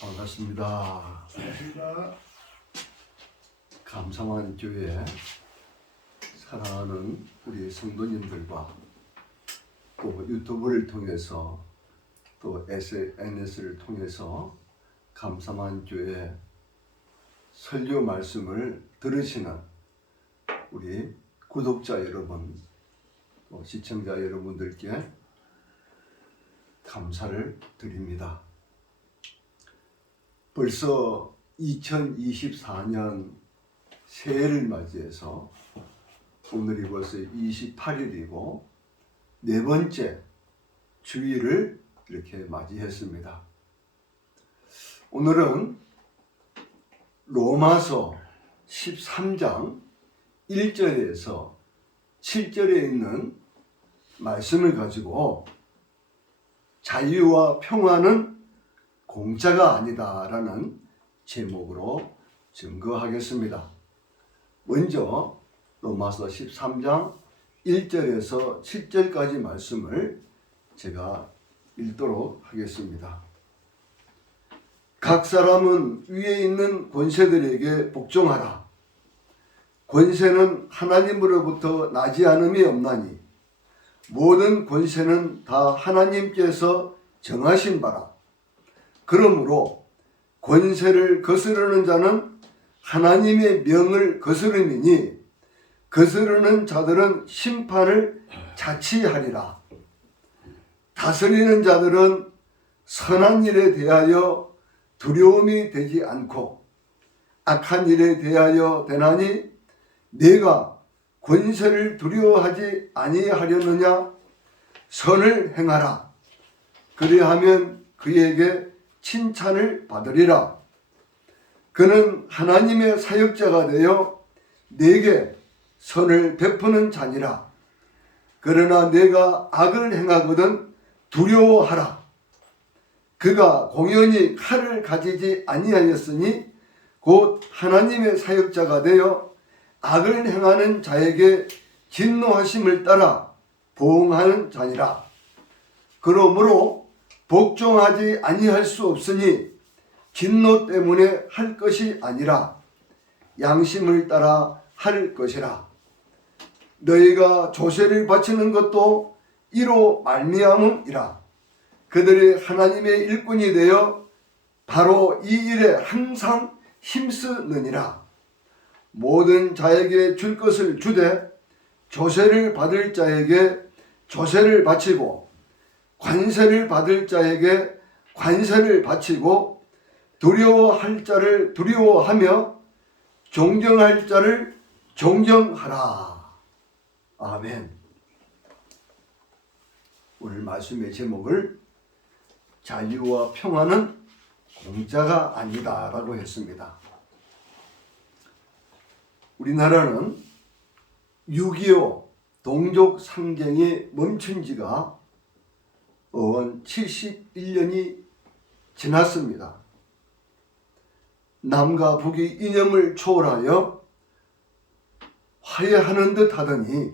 반갑습니다. 반갑습니다. 감사만 교회 사랑하는 우리 성도님들과 또 유튜브를 통해서 또 SNS를 통해서 감사만 교회 설교 말씀을 들으시는 우리 구독자 여러분, 또 시청자 여러분들께 감사를 드립니다. 벌써 2024년 새해를 맞이해서 오늘이 벌써 28일이고 네 번째 주일을 이렇게 맞이했습니다. 오늘은 로마서 13장 1절에서 7절에 있는 말씀을 가지고 자유와 평화는 공짜가 아니다라는 제목으로 증거하겠습니다. 먼저 로마서 13장 1절에서 7절까지 말씀을 제가 읽도록 하겠습니다. 각 사람은 위에 있는 권세들에게 복종하라. 권세는 하나님으로부터 나지 않음이 없나니 모든 권세는 다 하나님께서 정하신 바라. 그러므로 권세를 거스르는 자는 하나님의 명을 거스름이니 거스르는 자들은 심판을 자취하리라. 다스리는 자들은 선한 일에 대하여 두려움이 되지 않고 악한 일에 대하여 되나니 내가 권세를 두려워하지 아니하려느냐. 선을 행하라. 그리하면 그에게 칭찬을 받으리라. 그는 하나님의 사역자가 되어 내게 선을 베푸는 자니라. 그러나 내가 악을 행하거든 두려워하라. 그가 공연히 칼을 가지지 아니하였으니 곧 하나님의 사역자가 되어 악을 행하는 자에게 진노하심을 따라 보응하는 자니라. 그러므로 복종하지 아니할 수 없으니 진노 때문에 할 것이 아니라 양심을 따라 할 것이라. 너희가 조세를 바치는 것도 이로 말미암음이라. 그들이 하나님의 일꾼이 되어 바로 이 일에 항상 힘쓰느니라. 모든 자에게 줄 것을 주되 조세를 받을 자에게 조세를 바치고 관세를 받을 자에게 관세를 바치고 두려워할 자를 두려워하며 존경할 자를 존경하라. 아멘. 오늘 말씀의 제목을 자유와 평화는 공짜가 아니다 라고 했습니다. 우리나라는 6.25 동족 상쟁이 멈춘 지가 71년이 지났습니다. 남과 북이 이념을 초월하여 화해하는 듯 하더니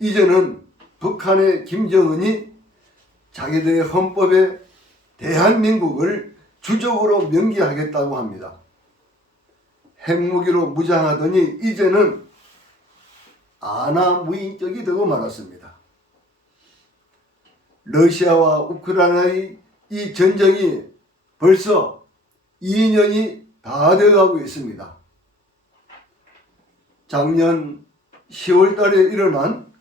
이제는 북한의 김정은이 자기들의 헌법에 대한민국을 주적으로 명기하겠다고 합니다. 핵무기로 무장하더니 이제는 아나무인격이 되고 말았습니다. 러시아와 우크라이나의 이 전쟁이 벌써 2년이 다 되어가고 있습니다. 작년 10월 달에 일어난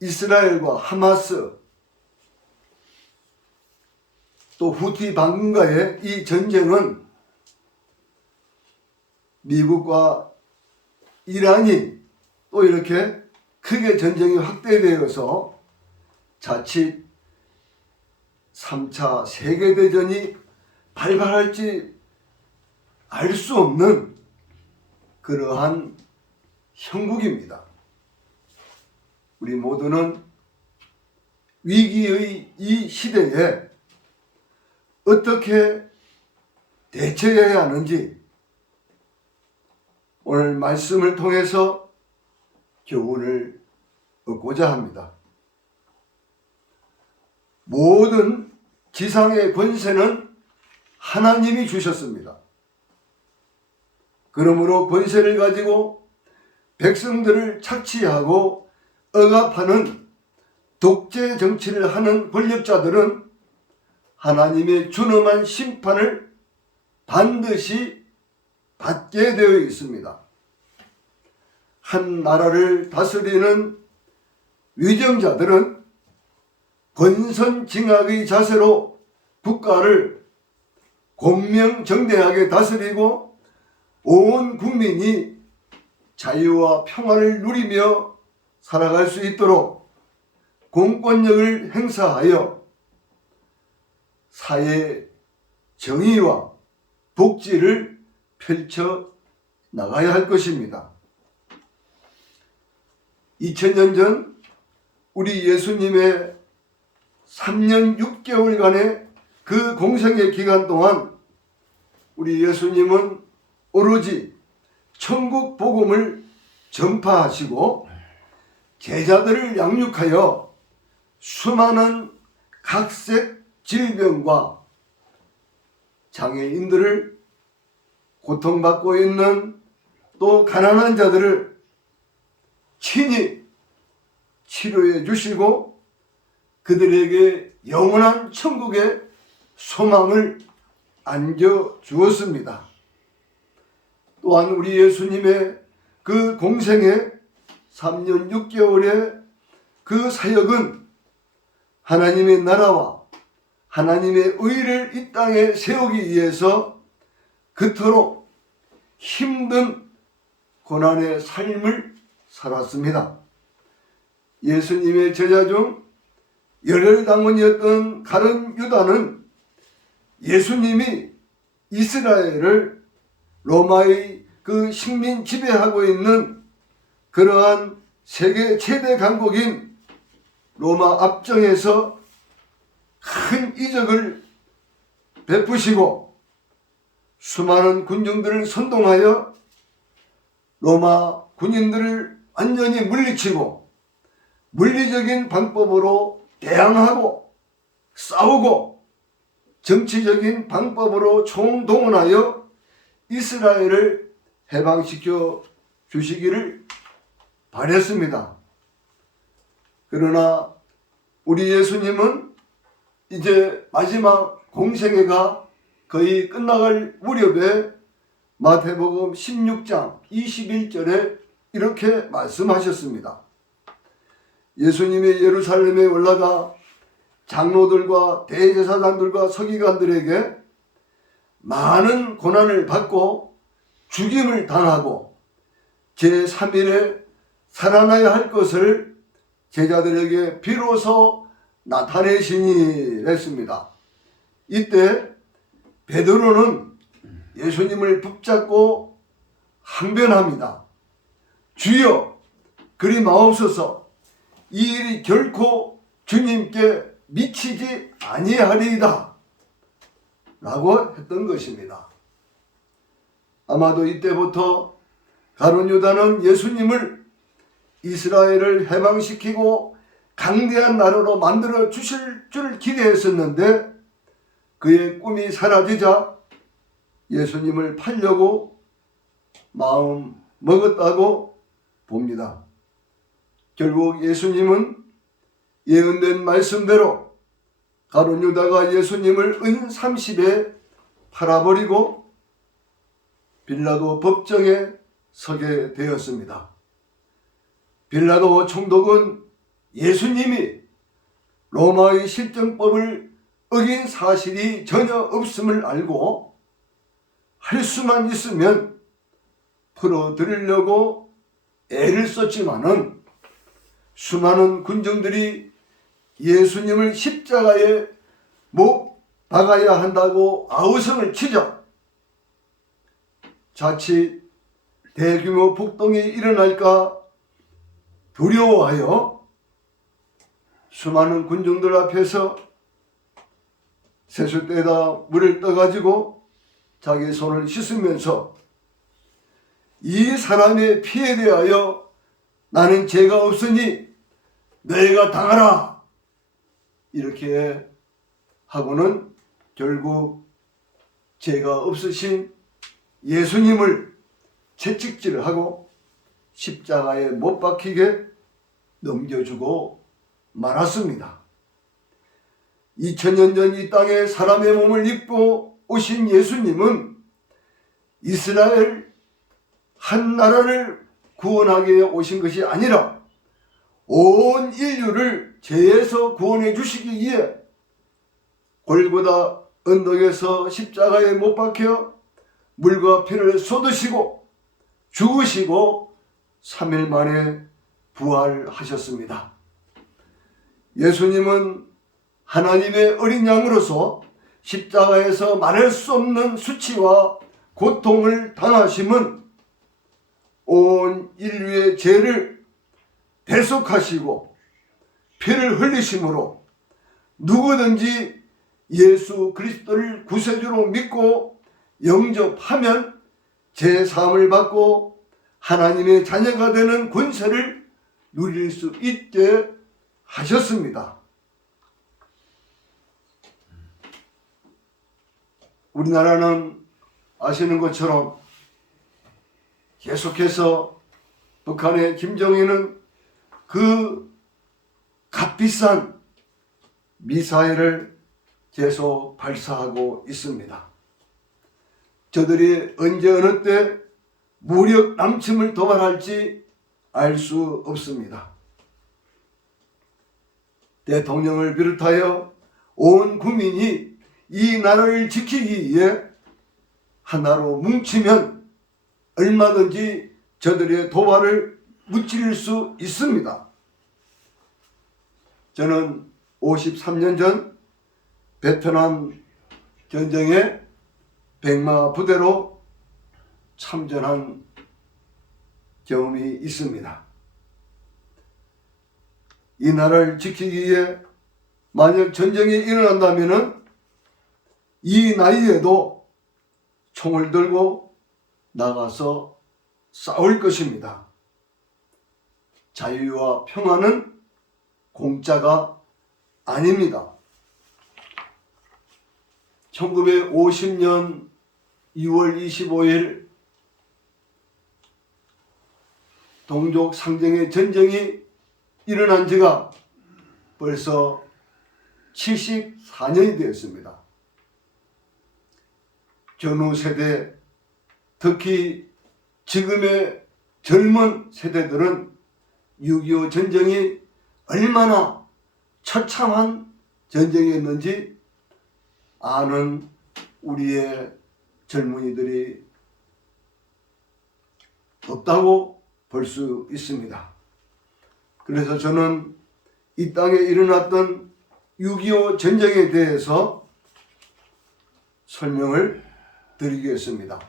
이스라엘과 하마스 또 후티 반군과의 이 전쟁은 미국과 이란이 또 이렇게 크게 전쟁이 확대되어서 자칫 3차 세계대전이 발발할지 알 수 없는 그러한 형국입니다. 우리 모두는 위기의 이 시대에 어떻게 대처해야 하는지 오늘 말씀을 통해서 교훈을 얻고자 합니다. 모든 지상의 권세는 하나님이 주셨습니다. 그러므로 권세를 가지고 백성들을 착취하고 억압하는 독재 정치를 하는 권력자들은 하나님의 준엄한 심판을 반드시 받게 되어 있습니다. 한 나라를 다스리는 위정자들은 권선징악의 자세로 국가를 공명정대하게 다스리고 온 국민이 자유와 평화를 누리며 살아갈 수 있도록 공권력을 행사하여 사회 정의와 복지를 펼쳐 나가야 할 것입니다. 2000년 전 우리 예수님의 3년 6개월간의 그 공생의 기간 동안 우리 예수님은 오로지 천국 복음을 전파하시고 제자들을 양육하여 수많은 각색 질병과 장애인들을, 고통받고 있는 또 가난한 자들을 친히 치료해 주시고 그들에게 영원한 천국의 소망을 안겨 주었습니다. 또한 우리 예수님의 그 공생의 3년 6개월의 그 사역은 하나님의 나라와 하나님의 의를 이 땅에 세우기 위해서 그토록 힘든 고난의 삶을 살았습니다. 예수님의 제자 중 열혈당원이었던 가룟 유다는 예수님이 이스라엘을 로마의 그 식민 지배하고 있는 그러한 세계 최대 강국인 로마 압정에서 큰 이적을 베푸시고 수많은 군중들을 선동하여 로마 군인들을 완전히 물리치고 물리적인 방법으로 대항하고 싸우고 정치적인 방법으로 총동원하여 이스라엘을 해방시켜 주시기를 바랬습니다. 그러나 우리 예수님은 이제 마지막 공생애가 거의 끝나갈 무렵에 마태복음 16장 21절에 이렇게 말씀하셨습니다. 예수님이 예루살렘에 올라가 장로들과 대제사장들과 서기관들에게 많은 고난을 받고 죽임을 당하고 제3일에 살아나야 할 것을 제자들에게 비로소 나타내시니 했습니다. 이때 베드로는 예수님을 붙잡고 항변합니다. 주여, 그리 마옵소서. 이 일이 결코 주님께 미치지 아니하리이다 라고 했던 것입니다. 아마도 이때부터 가룟 유다는 예수님을 이스라엘을 해방시키고 강대한 나라로 만들어 주실 줄 기대했었는데 그의 꿈이 사라지자 예수님을 팔려고 마음 먹었다고 봅니다. 결국 예수님은 예언된 말씀대로 가룟 유다가 예수님을 은 30에 팔아버리고 빌라도 법정에 서게 되었습니다. 빌라도 총독은 예수님이 로마의 실정법을 어긴 사실이 전혀 없음을 알고 할 수만 있으면 풀어드리려고 애를 썼지만은 수많은 군중들이 예수님을 십자가에 못 박아야 한다고 아우성을 치자 자칫 대규모 폭동이 일어날까 두려워하여 수많은 군중들 앞에서 세숫대에다 물을 떠가지고 자기 손을 씻으면서 이 사람의 피에 대하여 나는 죄가 없으니 너희가 당하라 이렇게 하고는 결국 죄가 없으신 예수님을 채찍질하고 십자가에 못 박히게 넘겨주고 말았습니다. 2000년 전 이 땅에 사람의 몸을 입고 오신 예수님은 이스라엘 한 나라를 구원하기 위해 오신 것이 아니라 온 인류를 죄에서 구원해 주시기 위해 골고다 언덕에서 십자가에 못 박혀 물과 피를 쏟으시고 죽으시고 3일 만에 부활하셨습니다. 예수님은 하나님의 어린 양으로서 십자가에서 말할 수 없는 수치와 고통을 당하심은 온 인류의 죄를 대속하시고 피를 흘리심으로 누구든지 예수 그리스도를 구세주로 믿고 영접하면 죄사함을 받고 하나님의 자녀가 되는 권세를 누릴 수 있게 하셨습니다. 우리나라는 아시는 것처럼 계속해서 북한의 김정일은 그 값비싼 미사일을 계속 발사하고 있습니다. 저들이 언제 어느 때 무력 남침을 도발할지 알 수 없습니다. 대통령을 비롯하여 온 국민이 이 나라를 지키기 위해 하나로 뭉치면 얼마든지 저들의 도발을 무찌를 수 있습니다. 저는 53년 전 베트남 전쟁에 백마 부대로 참전한 경험이 있습니다. 이 나라를 지키기 위해 만약 전쟁이 일어난다면 이 나이에도 총을 들고 나가서 싸울 것입니다. 자유와 평화는 공짜가 아닙니다. 1950년 2월 25일 동족 상정의 전쟁이 일어난 지가 벌써 74년이 되었습니다. 전후 세대, 특히 지금의 젊은 세대들은 6.25 전쟁이 얼마나 처참한 전쟁이었는지 아는 우리의 젊은이들이 없다고 볼 수 있습니다. 그래서 저는 이 땅에 일어났던 6.25 전쟁에 대해서 설명을 드리겠습니다.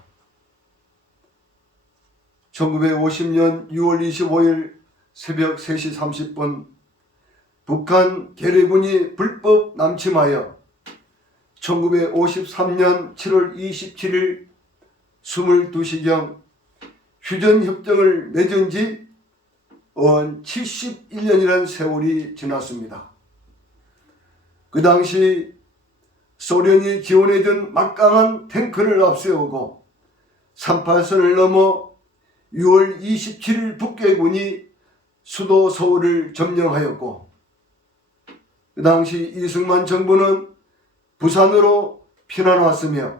1950년 6월 25일 새벽 3시 30분 북한 계례군이 불법 남침하여 1953년 7월 27일 22시경 휴전협정을 맺은 지 71년이라는 세월이 지났습니다. 그 당시 소련이 지원해준 막강한 탱크를 앞세우고 38선을 넘어 6월 27일 북괴군이 수도 서울을 점령하였고 그 당시 이승만 정부는 부산으로 피난 왔으며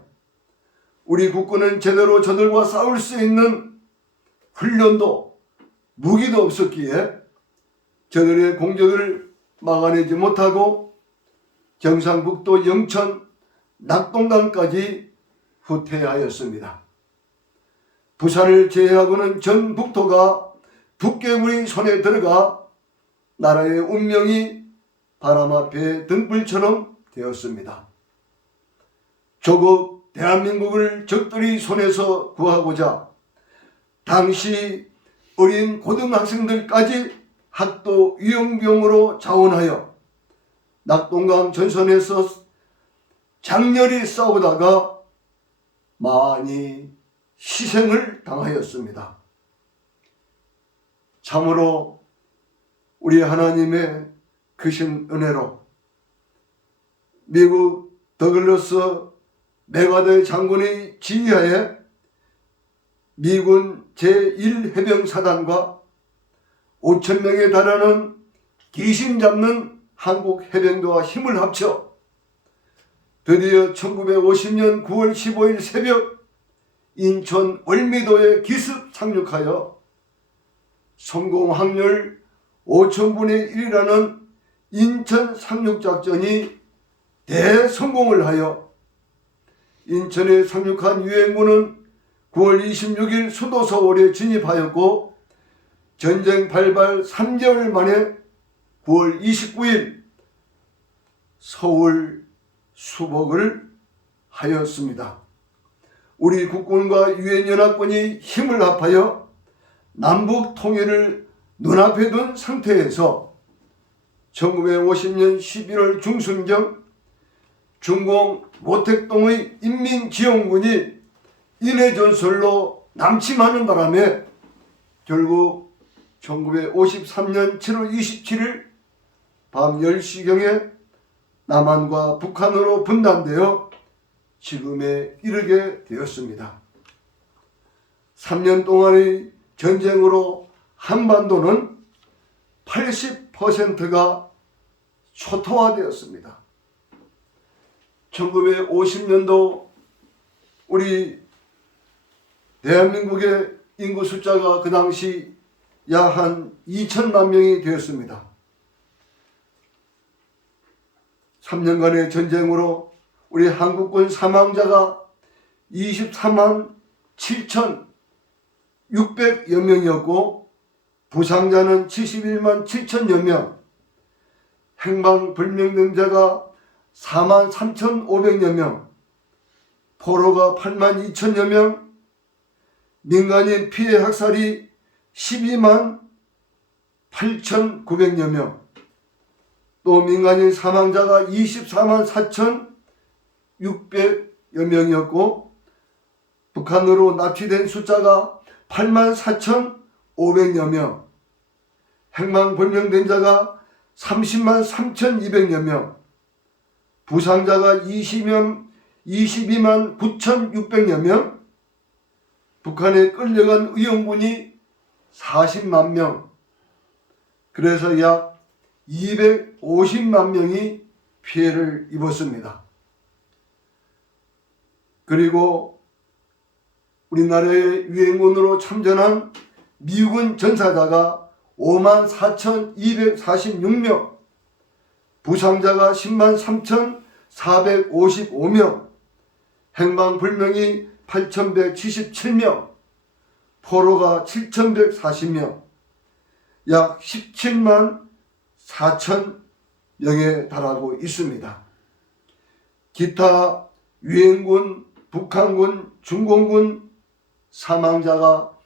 우리 국군은 제대로 저들과 싸울 수 있는 훈련도 무기도 없었기에 저들의 공격을 막아내지 못하고 경상북도 영천 낙동강까지 후퇴하였습니다. 부산을 제외하고는 전 북토가 북괴군의 손에 들어가 나라의 운명이 바람 앞에 등불처럼 되었습니다. 조국 대한민국을 적들이 손에서 구하고자 당시 어린 고등학생들까지 학도 유용병으로 자원하여 낙동강 전선에서 장렬히 싸우다가 많이 희생을 당하였습니다. 참으로 우리 하나님의 크신 은혜로 미국 더글러스 메가더 장군의 지휘하에 미군 제1해병사단과 5,000명에 달하는 기심 잡는 한국 해병대와 힘을 합쳐 드디어 1950년 9월 15일 새벽 인천 월미도에 기습 상륙하여 성공 확률 5,000분의 1이라는 인천 상륙작전이 대성공을 하여 인천에 상륙한 유엔군은 9월 26일 수도 서울에 진입하였고 전쟁 발발 3개월 만에 9월 29일 서울 수복을 하였습니다. 우리 국군과 유엔연합군이 힘을 합하여 남북 통일을 눈앞에 둔 상태에서 1950년 11월 중순경 중공 모택동의 인민지원군이 인해전설로 남침하는 바람에 결국 1953년 7월 27일 밤 10시경에 남한과 북한으로 분단되어 지금에 이르게 되었습니다. 3년 동안의 전쟁으로 한반도는 80%가 초토화되었습니다. 1950년도 우리 대한민국의 인구 숫자가 그 당시 약 한 2천만 명이 되었습니다. 3년간의 전쟁으로 우리 한국군 사망자가 24만 7,600여 명이었고 부상자는 71만 7천여 명, 행방불명자가 4만 3,500여 명, 포로가 8만 2천여 명, 민간인 피해 학살이 12만 8,900여 명, 또 민간인 사망자가 24만 4,600여 명이었고 북한으로 납치된 숫자가 8만 4,500여 명, 행방불명된 자가 30만 3,200여 명, 부상자가 22만 9,600여 명, 북한에 끌려간 의용군이 40만 명, 그래서 약 250만 명이 피해를 입었습니다. 그리고 우리나라의 유엔군으로 참전한 미군 전사자가 5만 4,246명, 부상자가 10만 3,455명, 행방불명이 8,177명, 포로가 7,140명, 약 17만 4,000명에 달하고 있습니다. 기타 유엔군, 북한군, 중공군 사망자가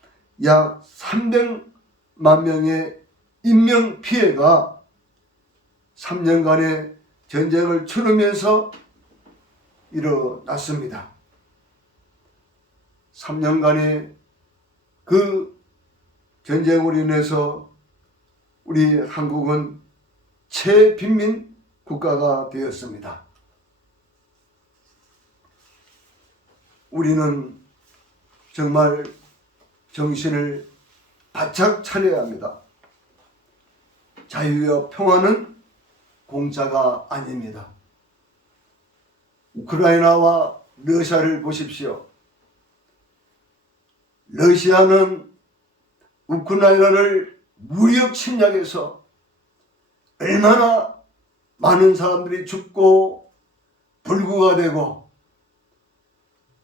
약 300만 명의 인명피해가 3년간의 전쟁을 치르면서 일어났습니다. 3년간의 그 전쟁으로 인해서 우리 한국은 최빈민 국가가 되었습니다. 우리는 정말 정신을 바짝 차려야 합니다. 자유와 평화는 공짜가 아닙니다. 우크라이나와 러시아를 보십시오. 러시아는 우크라이나를 무력 침략해서 얼마나 많은 사람들이 죽고 불구가 되고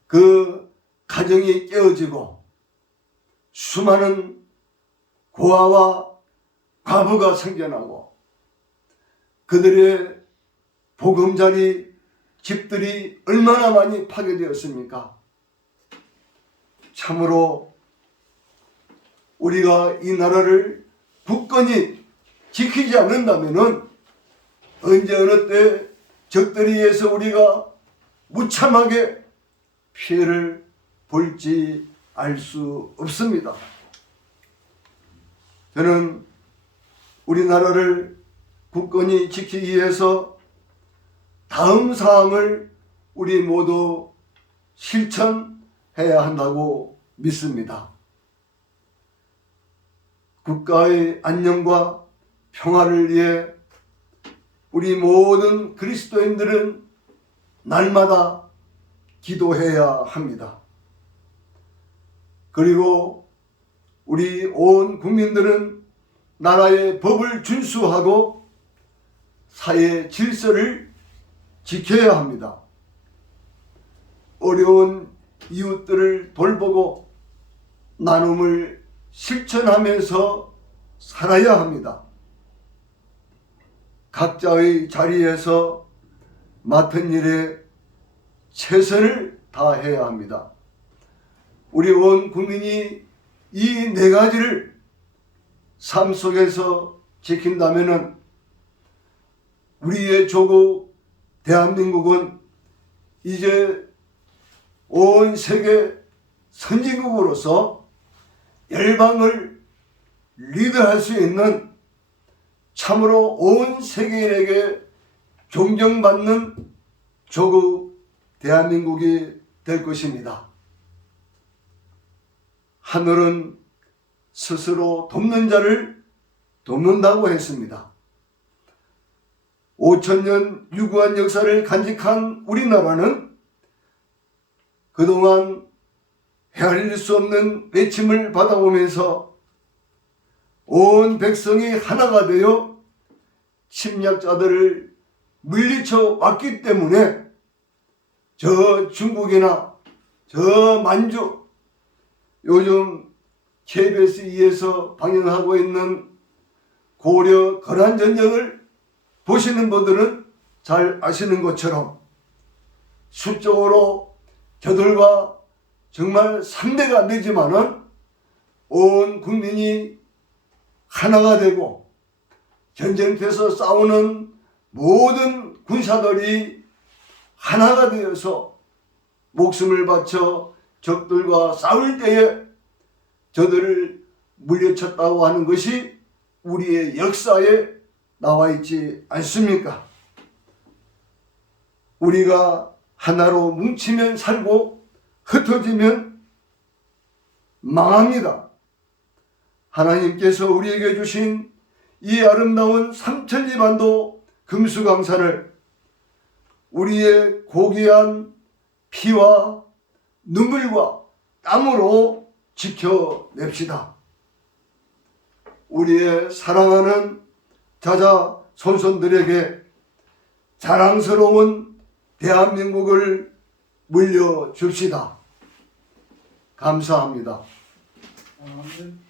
그 가정이 깨어지고 수많은 고아와 과부가 생겨나고 그들의 보금자리 집들이 얼마나 많이 파괴되었습니까? 참으로 우리가 이 나라를 굳건히 지키지 않는다면은 언제 어느 때 적들에 의해서 우리가 무참하게 피해를 볼지 알 수 없습니다. 저는 우리나라를 굳건히 지키기 위해서 다음 사항을 우리 모두 실천해야 한다고 믿습니다. 국가의 안녕과 평화를 위해 우리 모든 그리스도인들은 날마다 기도해야 합니다. 그리고 우리 온 국민들은 나라의 법을 준수하고 사회 질서를 지켜야 합니다. 어려운 이웃들을 돌보고 나눔을 실천하면서 살아야 합니다. 각자의 자리에서 맡은 일에 최선을 다해야 합니다. 우리 온 국민이 이 네 가지를 삶 속에서 지킨다면 우리의 조국 대한민국은 이제 온 세계 선진국으로서 열방을 리드할 수 있는 참으로 온 세계인에게 존경받는 조국 대한민국이 될 것입니다. 하늘은 스스로 돕는 자를 돕는다고 했습니다. 5,000년 유구한 역사를 간직한 우리나라는 그동안 헤아릴 수 없는 외침을 받아오면서 온 백성이 하나가 되어 침략자들을 물리쳐 왔기 때문에 저 중국이나 저 만주, 요즘 KBS2에서 방영하고 있는 고려 거란전쟁을 보시는 분들은 잘 아시는 것처럼 수적으로 저들과 정말 상대가 안 되지만은 온 국민이 하나가 되고 전쟁터에서 싸우는 모든 군사들이 하나가 되어서 목숨을 바쳐 적들과 싸울 때에 저들을 물리쳤다고 하는 것이 우리의 역사에 나와 있지 않습니까? 우리가 하나로 뭉치면 살고 흩어지면 망합니다. 하나님께서 우리에게 주신 이 아름다운 삼천리반도 금수강산을 우리의 고귀한 피와 눈물과 땀으로 지켜냅시다. 우리의 사랑하는 자자 손손들에게 자랑스러운 대한민국을 물려줍시다. 감사합니다. 아멘.